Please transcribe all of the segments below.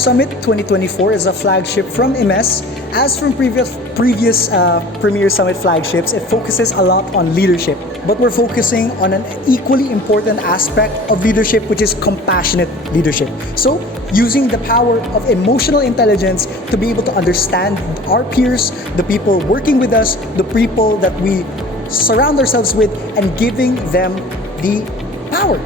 Summit 2024 is a flagship from IMES. As from previous Premier Summit flagships, it focuses a lot on leadership. But we're focusing on an equally important aspect of leadership, which is compassionate leadership. So, using the power of emotional intelligence to be able to understand our peers, the people working with us, the people that we surround ourselves with, and giving them the power,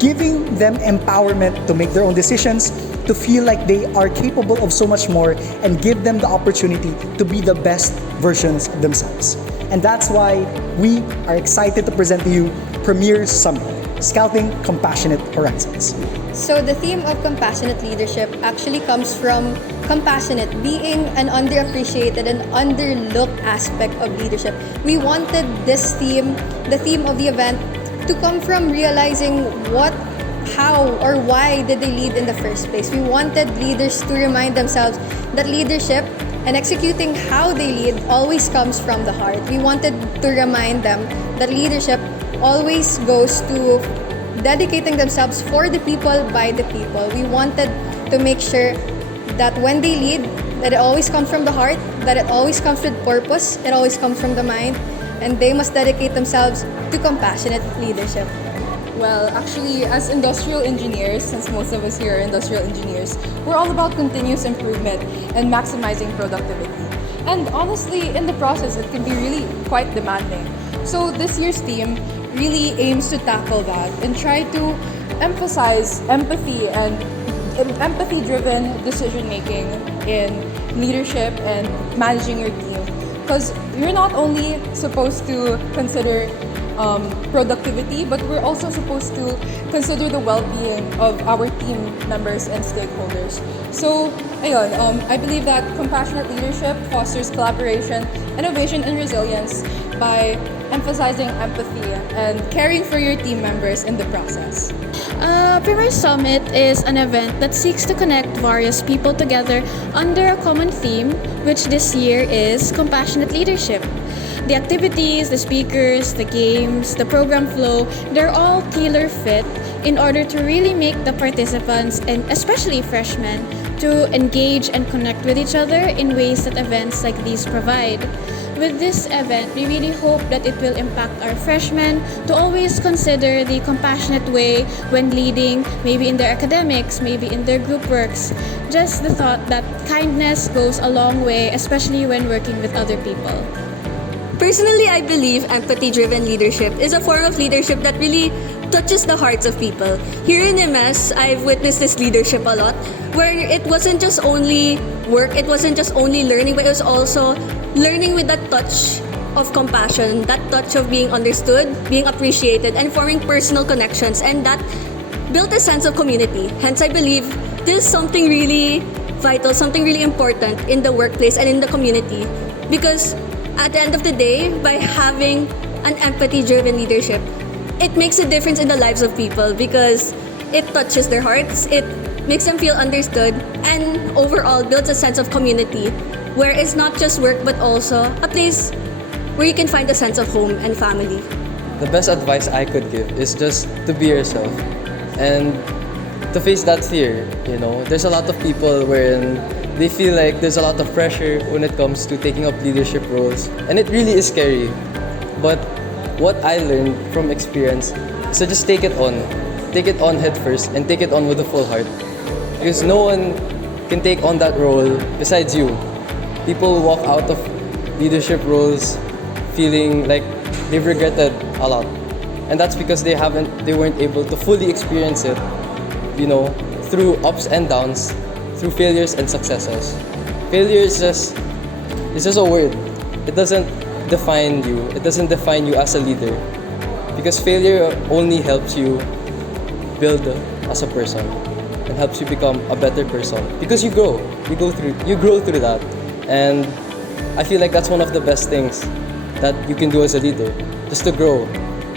giving them empowerment to make their own decisions, to feel like they are capable of so much more, and give them the opportunity to be the best versions of themselves. And that's why we are excited to present to you Premier Summit, Scouting Compassionate Horizons. So the theme of compassionate leadership actually comes from compassionate being an underappreciated and underlooked aspect of leadership. We wanted this theme, the theme of the event, to come from realizing what, how, or why did they lead in the first place. We wanted leaders to remind themselves that leadership and executing how they lead always comes from the heart. We wanted to remind them that leadership always goes to dedicating themselves for the people, by the people. We wanted to make sure that when they lead, that it always comes from the heart, that it always comes with purpose, it always comes from the mind, and they must dedicate themselves to compassionate leadership. Well, actually, as industrial engineers, since most of us here are industrial engineers, we're all about continuous improvement and maximizing productivity. And honestly, in the process, it can be really quite demanding. So this year's theme really aims to tackle that and try to emphasize empathy and empathy-driven decision-making in leadership and managing your team. Because you're not only supposed to consider productivity, but we're also supposed to consider the well-being of our team members and stakeholders. So, ayun, I believe that compassionate leadership fosters collaboration, innovation, and resilience by emphasizing empathy and caring for your team members in the process. Premier Summit is an event that seeks to connect various people together under a common theme, which this year is compassionate leadership. The activities, the speakers, the games, the program flow, they're all tailor-fit in order to really make the participants, and especially freshmen, to engage and connect with each other in ways that events like these provide. With this event, we really hope that it will impact our freshmen to always consider the compassionate way when leading, maybe in their academics, maybe in their group works. Just the thought that kindness goes a long way, especially when working with other people. Personally, I believe empathy-driven leadership is a form of leadership that really touches the hearts of people. Here in IMES, I've witnessed this leadership a lot, where it wasn't just only work, it wasn't just only learning, but it was also learning with that touch of compassion, that touch of being understood, being appreciated, and forming personal connections, and that built a sense of community. Hence, I believe this is something really vital, something really important in the workplace and in the community, because at the end of the day, by having an empathy-driven leadership, it makes a difference in the lives of people because it touches their hearts, it makes them feel understood, and overall builds a sense of community where it's not just work but also a place where you can find a sense of home and family. The best advice I could give is just to be yourself and to face that fear. You know, there's a lot of people wherein they feel like there's a lot of pressure when it comes to taking up leadership roles, and it really is scary. But what I learned from experience is to just take it on head first, and take it on with a full heart. Because no one can take on that role besides you. People walk out of leadership roles feeling like they've regretted a lot, and that's because they weren't able to fully experience it, you know, through ups and downs, through failures and successes. Failure is just a word. It doesn't define you. It doesn't define you as a leader, because failure only helps you build as a person and helps you become a better person, because you grow through that. And I feel like that's one of the best things that you can do as a leader, just to grow.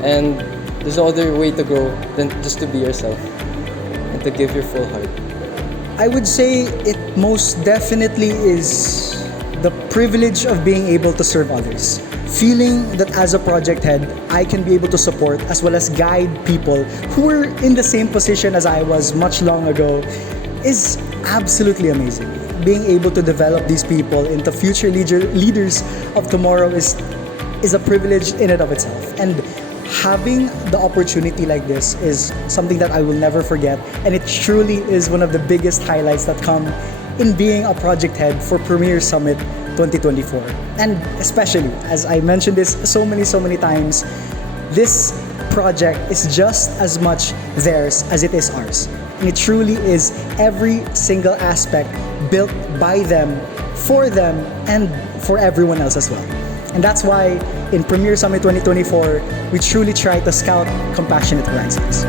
And there's no other way to grow than just to be yourself and to give your full heart. I would say it most definitely is the privilege of being able to serve others. Feeling that as a project head, I can be able to support as well as guide people who were in the same position as I was much long ago is absolutely amazing. Being able to develop these people into future leaders of tomorrow is a privilege in and of itself. And having the opportunity like this is something that I will never forget, and it truly is one of the biggest highlights that come in being a project head for Premier Summit 2024. And especially, as I mentioned this so many times, this project is just as much theirs as it is ours. And it truly is every single aspect built by them, for them, and for everyone else as well. And that's why in Premier Summit 2024, we truly try to scout compassionate horizons.